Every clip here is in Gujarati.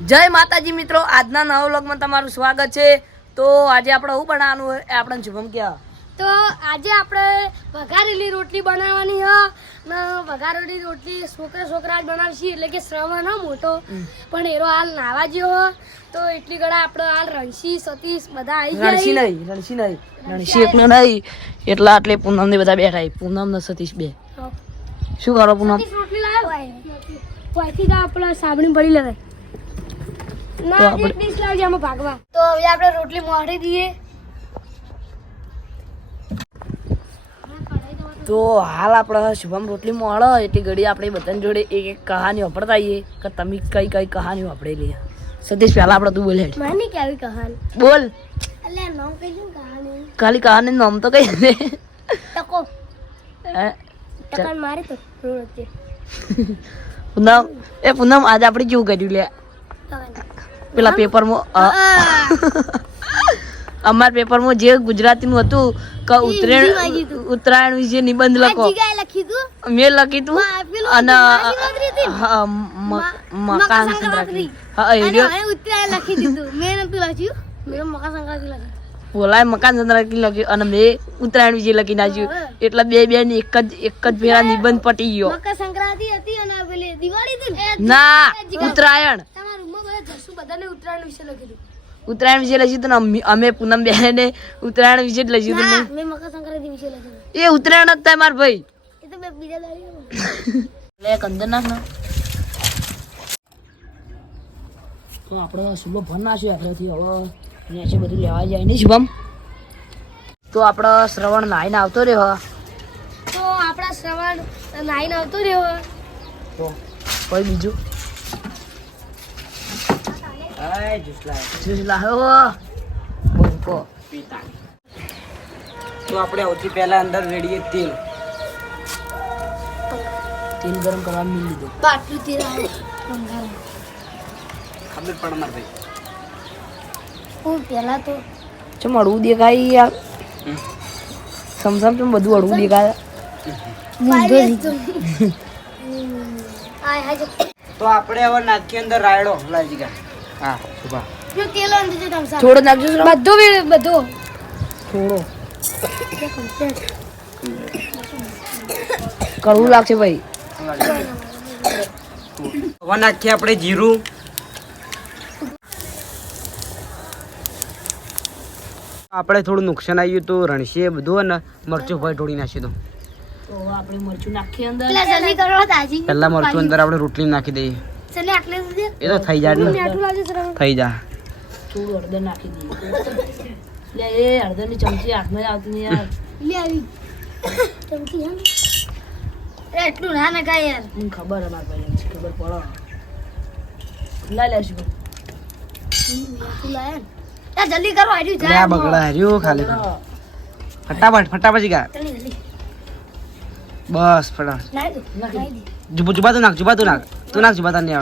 જય માતાજી મિત્રો આજના નવા વ્લોગમાં તમારું સ્વાગત છે. તો આજે આપણે શું બનાવવાનું હોય આપણે શુભમ ક્યાં તો આજે આપણે વઘારેલી રોટલી બનાવવાની હ. ને વઘારેલી રોટલી છોકરા છોકરા જ બનાવશી એટલે કે શ્રવણ હ મોટો. પણ એરો હાલ નાવા હ. તો એટલી ગળા આપણે હાલ રણસી સતીશ બધા આવી રણસી નહીં રણસી નહીં. રણસી એકનો નહીં એટલા એટલે પૂનમ ને બધા બેઠા. પૂનમ ને સતીશ બે. શું કરો પૂનમ? રોટલી લાવ્યો ત્યાંથી તો આપણે સાબણી પડી લેવાય. તો ના આપણે- એક ડીશ લાવજે આમાં ભાગવા. તો હવે આપણે રોટલી મોઢી દઈએ. તો હાલ આપણે શુભમ રોટલી મળે એટલી ઘડી આપણે બધાની જોડે એક એક કહાની વાપરતા આવીએ કે તમે કઈ કઈ કહાની વાપરેલી. સતીશ પહેલા આપણે તું બોલે મને કેવી કહાની. બોલ. એટલે નામ કઈ કહાની? ખાલી કહાની નામ તો કઈ દે ટકો. હે? ટકાન મારી તો પૂનમ એ પૂનમ આજે આપણે કેવું કર્યું લે? પેલા પેપરમાં અમારા પેપરમાં જે ગુજરાતીનું હતું કે ઉત્તરાયણ ઉત્તરાયણ વિશે નિબંધ લખો. મેં લખી તું. અને મકાન સંક્રાંતિ. બોલાય મકાન સંક્રાંતિ લખ્યું અને મેં ઉત્તરાયણ વિશે લખી નાખ્યું. એટલે બે બે ની એક જ એક જ ફેરા નિબંધ પટી ગયો. મકર સંક્રાંતિ હતી અને દિવાળી હતી ના? ઉત્તરાયણ તમારા રૂમમાં બધા જશું બધાને ઉત્તરાયણ વિશે લખેલું. ઉત્તરાયણ વિશે લખ્યું હતું ને અમે- પૂનમ બેને ઉત્તરાયણ વિશે જ લખ્યું હતું મેં મકર સંક્રાંતિ વિશે લખ્યું. એ ઉત્તરાયણ જ થાય માર ભાઈ. એ તો મેં બીજા દાડી લે કંદર નાખ ના. તો આપણે શુભમ ભણ નાખ્યું આપણેથી હવે છે બધું લેવા જાય નહીં શુભમ તો આપણો શ્રવણ નાઈને આવતો રહ્યો. તો આપણા શ્રવણ નાઈને આવતો રહ્યો. તો કોઈ બીજું? જ્યુસ લાવ્યો બોલ કો તો આપણે સૌથી પહેલા અંદર રેડીએ તેલ તેલ ગરમ કરવા મિલ લીધું બાટલું તેલ ખબર પણ માર ભાઈ હું પહેલા તો ચમ અડવું દેખાય યાર સમસમ ચમ બધું અડવું દેખાય તો આપણે હવે નાખી અંદર રાયડો લાજી ગયા હા સુભા જો તેલ અંદર જો તમસા થોડો નાખજો શ્રવણ. બધો વે- થોડો. કડવું લાગશે ભાઈ. હવે નાખીએ આપણે જીરું. આપણે થોડું નુકસાન આવ્યું હતું રણસીએ બધું ને મરચું ભાઈ ઢોળી નાખ્યું હતું તો આપણે મરચું નાખીએ અંદર. પેલા જલ્દી કરો તાજી પહેલા મરચું અંદર આપણે રોટલી નાખી દઈએ. ચલે આટલે સુધી? એ તો થઈ જાય ને થઈ જા. નાખી લે એ ચમચી હાથમાં આવતી નહીં યાર. લે આવી. ચમચી હે એટલું ના નખાય યાર. મને ખબર ભાઈ ખબર પડો. તું લાયા એ જલ્દી કરો આડ્યું લે જાય. બગડા હર્યું ખાલી ફટાફટ ફટાફટ ગા બસ ફટાફટ. નાઈ દો. નાઈ દે. જુબા જુબા તું નાખ જુબા તું નાખ. તું નાખ જુબા તને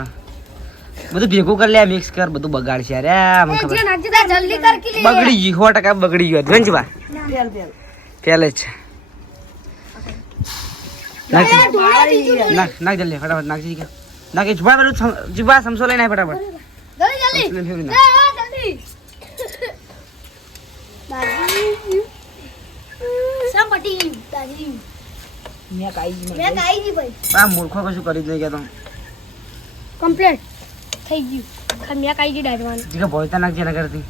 બધું ભેગું કરી લે મિક્સ કર બધું બગાડશે. અરે આ મને ખબર. જલ્દી કર કે બગડી ગઈ સો ટકા બગડી ગયો ધન જુબા. ફેલ તેલ. પેલે જ છે. નાખ. નાખ નાખ જલ્દી ફટાફટ નાખ જી નાખ જુબા પેલું જુબા સમસો લઈને ફટાફટ. જલ્દી દાદી દાદી મેં કાઈ જ મેં કાઈ નહીં ભાઈ. આ મૂર્ખો કશું કરી જ નહીં ગયા કમ્પ્લીટ થઈ ગયું. મેં કાઈ ગઈ દાજવાનું જીગા ભોયતા નાખજે ના કરતી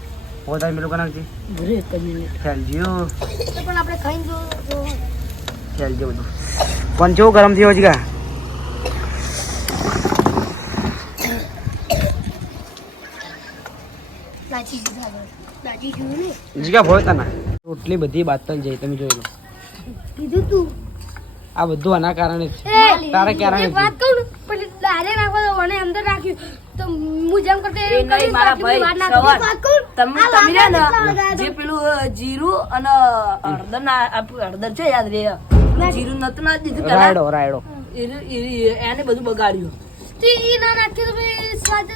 ભોયતા મેલું કા નાખજે ઘરે એક જ મિનિટ ફેલજો. તો પણ આપણે ખાઈ જો જો. ફેલજો બધું. પણ જો ગરમ થયો જીકા જીગા ભોયતા ના? રોટલી બધી બાતલ જઈ તમે જોઈ લો. કીધું તું. આ બધું આના કારણે છે. તારા કારણે વાત કહું પેલી દારે નાખવા તો મને અંદર રાખ્યું. તો હું જેમ કરતો એ એમ નહીં મારા ભાઈ, સવાર. તમે તમે ને જે પેલું જીરું અને હળદર ના હળદર છે યાદ રે? જીરું નતું ના દીધું પેલા? રાયડો રાયડો. એને બધું બગાડ્યું. તો ના નાખ્યું તો સ્વાદ જ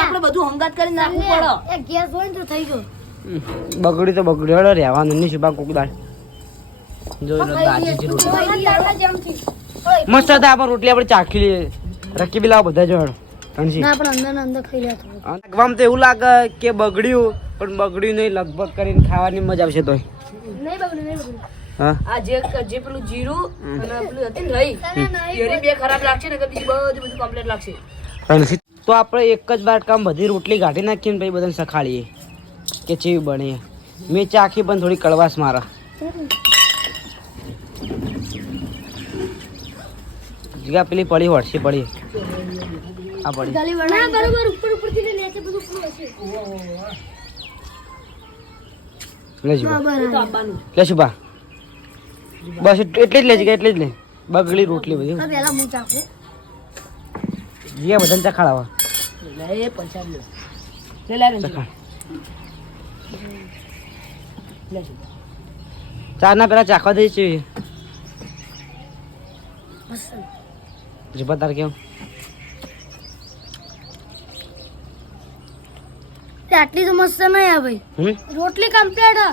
આપણે બધું હંગાત કરી નાખવું પડે. એ ગેસ હોય ને તો થઈ ગયો. બગડી તો બગડ્યો. રહેવાનું નહીં શુભા દાજી રોટલી. મસ્ત હતા આપણે રોટલી આપણે ચાખી લઈએ. રકી બી લાવો બધા જણ. હંસી ના પણ અંદર અંદર ખાઈ લે લાગવામાં તો એવું લાગે કે બગડ્યું પણ બગડ્યું નહીં લગભગ કરીને ખાવાની મજા આવશે તો નહીં બગડ્યું નહીં બગડ્યું. હા? આ જે જે પેલું જીરું અને પેલું હતી રહી એની બે ખરાબ લાગશે ને બીજી બધી બધું કમ્પ્લીટ લાગશે. તો આપણે એક જ બાટકામ બધી રોટલી કાઢી નાખીએ ને પછી બધાને સખાડીએ કે ચેવી બને. મેં ચાખી પણ થોડી કડવાશ મારા. જીગા પેલી પડી વળશી પડી. આ પડી. ના બરોબર ઉપર ઉપરથી નીચે બધું ઉપર હશે. બસ એટલ- જ લેજે કે એટલી જ લે. બગડી રોટલી બધી. આ પહેલા હું ચાખું. જીગા બધાને ચખાડાવા લે પૈસા લે. લે લે લે ચાર ના પેલા ચાખવા દઈ છે જીભા તાર કેવું આટલી તો મસ્ત નહીં આ ભાઈ. રોટલી કમ્પ્લીટ હ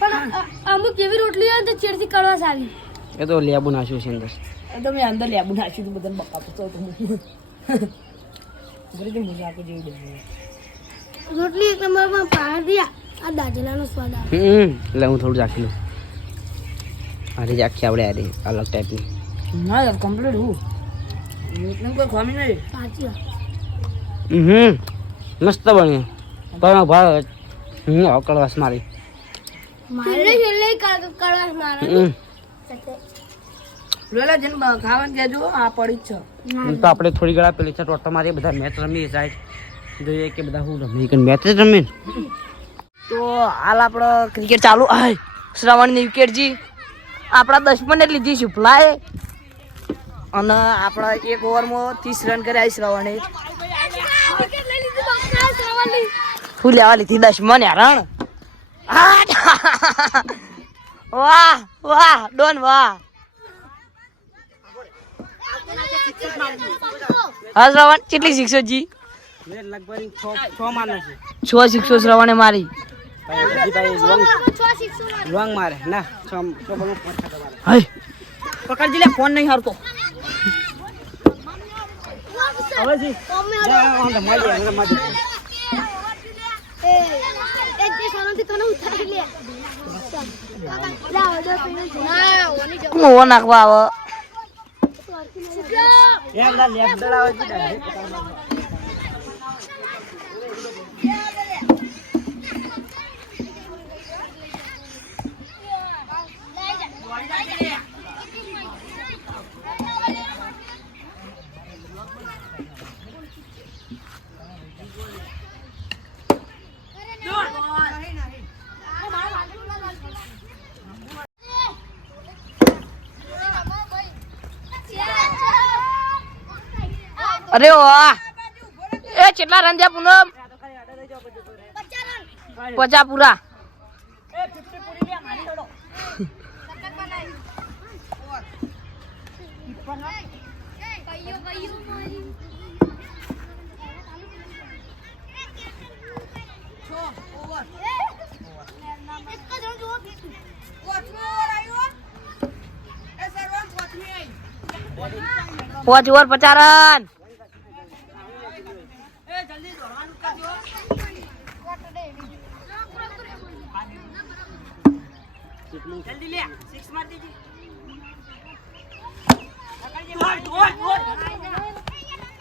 પણ અમુક એવી રોટલી હોય તો ચેડથી કરવા સારી એ તો લેબુ નાખ્યું છે અંદર. એ તો મેં અંદર લેબુ નાખ્યું હતું બધાને બકા તો તો બધી મજા આપે જેવી દેવું રોટલી એક નંબરમાં પાણી દિયા આ દાજલાનો સ્વાદ આવે. હમ એટલે હું થોડું ચાખી લઉં. અરે ચાખી આપણે અરે અલગ ટાઈપની ના. યાર કમ્પ્લીટ હું. હમ મસ્ત બન્યું પણ ભાવ હમ હવે મારી. આપણે થોડી ઘણા પેલી છે ટોટો મારી બધા મેચ રમી સાહેબ જોઈએ કે બધા હું રમી કે મેચ જ રમી તો હાલ આપણો ક્રિકેટ ચાલુ. શ્રવણની વિકેટ જી. આપણા દસમને લીધી શુભલાએ. અને આપણા એક ઓવરમાં ત્રીસ રન કર્યા શ્રવણે. શું લેવા લીધી? દસમન રણ. વાહ વાહ, ડોન વાહ. હા, શ્રવણ, કેટલી શિક્ષો જી? છ શિક્ષો શ્રવણે મારી. લોંગ મારે ના પકડજી લે, ફોન નહીં હારતો. હવે જી જા, આમ તો મારી જાય, આમ તો મારી જાય. કુવો નાખવા આવે એ બધા left દળ આવે છે direct પકડમાં. અરે વાહ એ કેટલા રન થયા પૂનમ? પચા પૂરા પાંચ પચાસ રન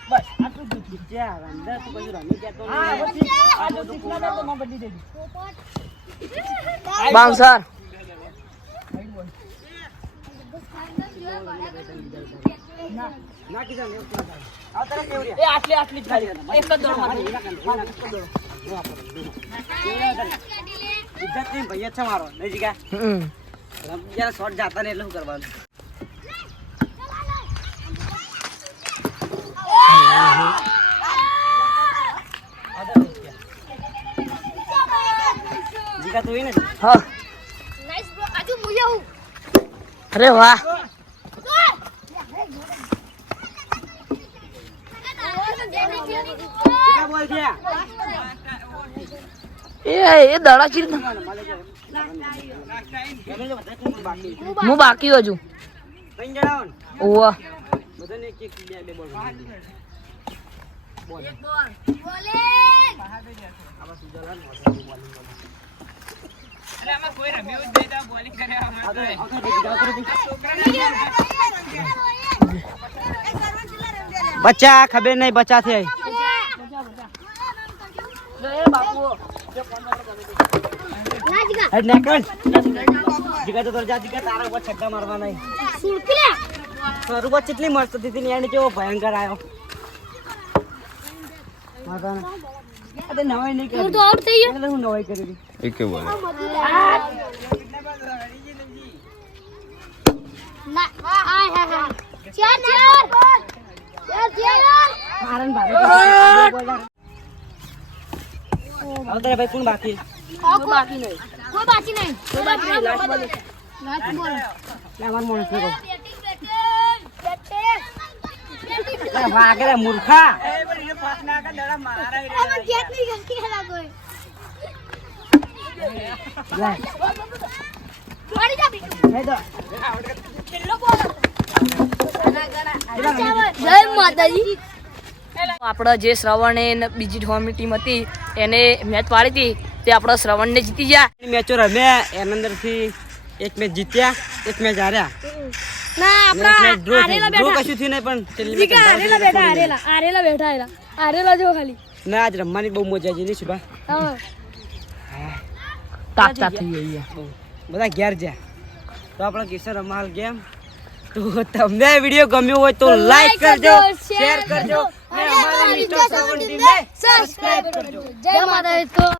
બસ આટલું જ જીત્યું. જ્યાં અંદર તું કશું રમી જતો નહીં. આ બધું પૂરું. બાઉન્સર નાખી દો ને, એવું ના થાય. આ તરફ કેવું રે? એ આટલી આટલી જ ખાલી એક જ દોડ મારી ઇજ્જત નહીં, છે મારો. નહીં જીગા જરા શોર્ટ જાતા ને એટલે શું કરવાનું? જીગા તું ને હા. અરે વાહ. બોલ ગયા એ એ દડા ચીર હું બાકી હજુ. ઓવા બચ્ચા ખબર નહીં બચ્ચા છે હેડ નેકળ જીગા તો જા જીગા તારા ઉપર છક્કા મારવા નહીં સુરતી લે સ્વરૂપ કેટલી મસ્ત હતી ને એને કેવો ભયંકર આવ્યો માતા ને નવાઈ નહીં હું તો આઉટ થઈ ગયો હું નવાઈ કરી એકે બોલે ના હાય હાય હાય ચાર ચાર ચાર ચાર મારન ભારે તારે ભાઈ કોણ બાકી? કોઈ બાકી નહીં કોઈ બાકી નહીં? કોઈ બાકી નહીં? લાસ્ટ બોલ. લાસ્ટ બોલ. લે અમાર મોણસ ને કહો બેટિંગ બેટિંગ બેટિંગ લે વાગે રે મૂર્ખા. આમાં જેટ નહીં ગમતી હેલા કોઈ લે. પડી જા બી લે તો જય માતાજી. આપણો જે શ્રવણ બીજી ઠોમની ટીમ હતી એને મેચ પાડી હતી તે આપણો શ્રવણને જીતી ગયા. મેચો રમ્યા એના અંદરથી એક મેચ જીત્યા એક મેચ હાર્યા. ના આજ રમવાની બહુ મજા આવી નહીં શુભા. બધા ઘેર જ્યાં તો આપણે કિશન રમાલ ગેમ તો તમને વીડિયો ગમ્યો હોય તો લાઈક કરજો શેર કરજો. અને અમારી મિસ્ટર શ્રવણ ટીમને સબસ્ક્રાઇબ કરજો. જય માતાજી.